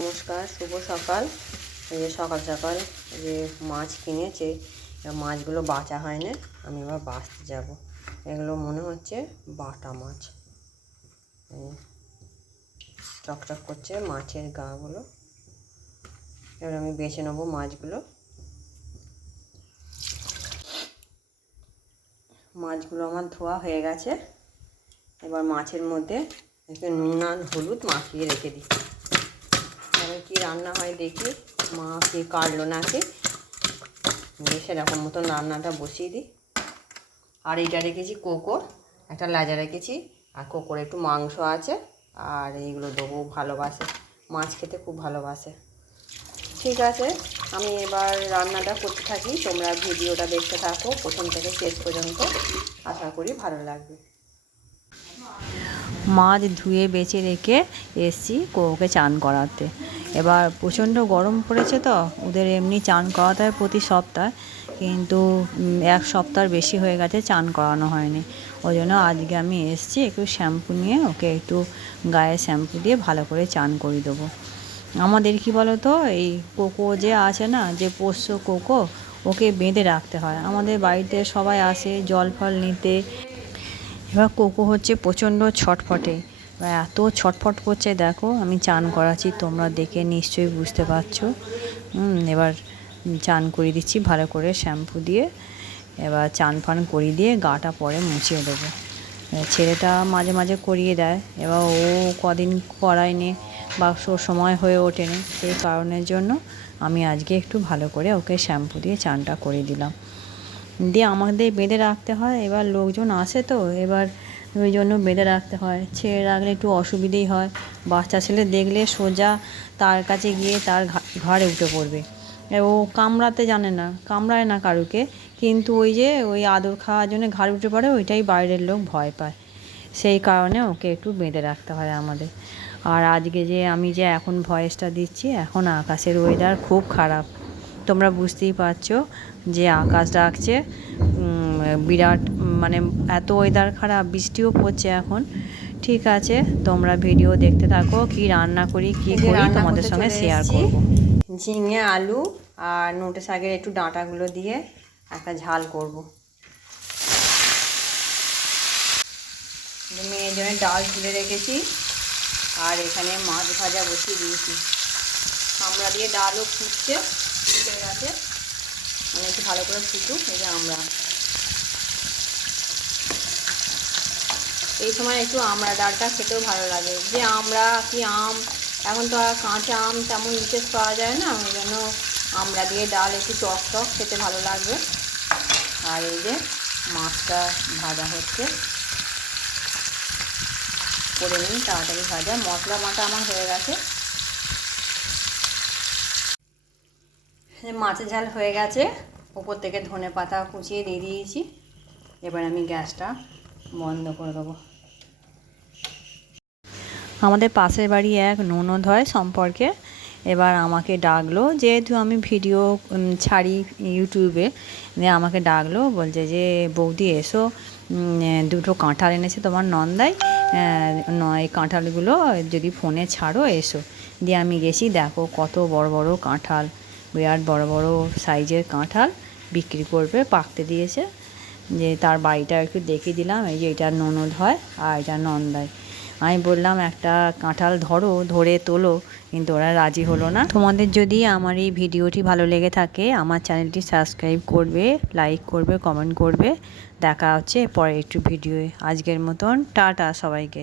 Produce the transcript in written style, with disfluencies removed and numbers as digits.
নমস্কার, শুভ সকাল। এই যে সকাল সকাল যে মাছ কিনেছে, মাছগুলো বাছা হয়নি, আমি এবার বাছতে যাব। এগুলো মনে হচ্ছে বাটা মাছ, চকচক করছে মাছের গাগুলো। এবার আমি বেছে নেবো মাছগুলো। মাছগুলো আমার ধোয়া হয়ে গেছে। এবার মাছের মধ্যে একটু নুন আর হলুদ মাখিয়ে রেখে দিই। এবার কী রান্না হয় দেখি, মা কি কাটলো নাকি, সেরকম মতন রান্নাটা বসিয়ে দিই। আর এইটা রেখেছি কোকো, একটা লাজা রেখেছি, আর কোকোর একটু মাংস আছে। আর এইগুলো দেবো, ভালোবাসে মাছ খেতে, খুব ভালোবাসে। ঠিক আছে, আমি এবার রান্নাটা করতে থাকি, তোমরা ভিডিওটা দেখতে থাকো প্রথম থেকে শেষ পর্যন্ত, আশা করি ভালো লাগবে। মাছ ধুয়ে বেছে রেখে এসছি কোকোকে চান করাতে। এবার প্রচণ্ড গরম পড়েছে তো, ওদের এমনি চান করাতে হয় প্রতি সপ্তাহ, কিন্তু এক সপ্তাহ বেশি হয়ে গেছে চান করানো হয়নি। ওই জন্য আজকে আমি এসছি, একটু শ্যাম্পু নিয়ে ওকে একটু গায়ে শ্যাম্পু দিয়ে ভালো করে চান করিয়ে দেবো। আমাদের কি বলো তো, এই কোকো যে আছে না, যে পোষ্য কোকো, ওকে বেঁধে রাখতে হয়। আমাদের বাড়িতে সবাই আসে জল ফল নিতে। এবার কোকো হচ্ছে প্রচণ্ড ছটফটে, এত ছটফট করছে, দেখো আমি চান করাচ্ছি, তোমরা দেখে নিশ্চয়ই বুঝতে পারছো। এবার চান করিয়ে দিচ্ছি ভালো করে শ্যাম্পু দিয়ে। এবার চান ফান করিয়ে দিয়ে গাটা পরে মুছিয়ে দেবো। ছেলেটা মাঝে মাঝে করিয়ে দেয়, এবার ও কদিন করায়নি বা সময় হয়ে ওঠেনি, সেই কারণের জন্য আমি আজকে একটু ভালো করে ওকে শ্যাম্পু দিয়ে চানটা করিয়ে দিলাম। দিয়ে আমাদের বেঁধে রাখতে হয়, এবার লোকজন আসে তো, এবার ওই জন্য বেঁধে রাখতে হয়। ছেড়ে রাখলে একটু অসুবিধেই হয়, বাচ্চা ছেলে দেখলে সোজা তার কাছে গিয়ে তার ঘাড়ে উঠে পড়বে। ও কামড়াতে জানে না, কামড়ায় না কারুকে, কিন্তু ওই আদর খাওয়ার জন্য ঘাড়ে উঠে পড়ে, ওইটাই বাইরের লোক ভয় পায়। সেই কারণে ওকে একটু বেঁধে রাখতে হয় আমাদের। আর আজকে যে আমি যে এখন ভয়েসটা দিচ্ছি, এখন আকাশের ওয়েদার খুব খারাপ, তোমরা বুঝতেই পারছো যে আকাশ ডাকছে বিরাট, মানে এত ওয়েদার খারাপ, বৃষ্টিও পড়ছে এখন। ঠিক আছে, তোমরা ভিডিও দেখতে থাকো, কি রান্না করি কি করি তোমাদের সঙ্গে শেয়ার করব। ঝিঙে আলু আর নোটে শাকের একটু ডাঁটাগুলো দিয়ে একটা ঝাল করব। মেয়ের জন্য ডাল তুলে রেখেছি, আর এখানে মাছ ভাজা বসিয়ে দিয়েছি। আমরা দিয়ে ডালও ফুটছে, ফুটে গেছে, মানে একটু ভালো করে ফুটুক। এই যে আমরা এই সময় একটু আমড়া ডালটা খেতেও ভালো লাগে। যে আমরা কি আম, এখন তো আর কাঁচা আম তেমন বিশেষ পাওয়া যায় না, ওই জন্য আমড়া দিয়ে ডাল একটু টক টক খেতে ভালো লাগবে। আর এই যে মাছটা ভাজা হচ্ছে, করে নিই তাড়াতাড়ি ভাজা। মশলা বাটা আমার হয়ে গেছে, মাছের ঝাল হয়ে গেছে, উপর থেকে ধনে পাতা কুচিয়ে দিয়ে দিয়েছি। এবার আমি গ্যাসটা বন্ধ করে দেবো। আমাদের পাশের বাড়ি এক ননদ হয় সম্পর্কে, এবার আমাকে ডাকলো, যেহেতু আমি ভিডিও ছাড়ি ইউটিউবে, আমাকে ডাকলো, বলছে যে বৌদি এসো, দুটো কাঁঠাল এনেছে তোমার নন্দাই, এই কাঁঠালগুলো যদি ফোনে ছাড়ো এসো। দিয়ে আমি গেছি, দেখো কত বড় বড় কাঁঠাল, বিরাট বড় বড় সাইজের কাঁঠাল বিক্রি করবে, পাকতে দিয়েছে। যে তার বাড়িটা একটু দেখিয়ে দিলাম, এই যে এটা ননদ হয় আর এটা নন্দাই। আমি বললাম একটা কাঁঠাল ধরে তোলো, কিন্তু ওরা রাজি হলো না। তোমাদের যদি আমার এই ভিডিওটি ভালো লেগে থাকে, আমার চ্যানেলটি সাবস্ক্রাইব করবে, লাইক করবে, কমেন্ট করবে। দেখা হচ্ছে পরে একটু ভিডিওয়ে। আজকের মতন টাটা সবাইকে।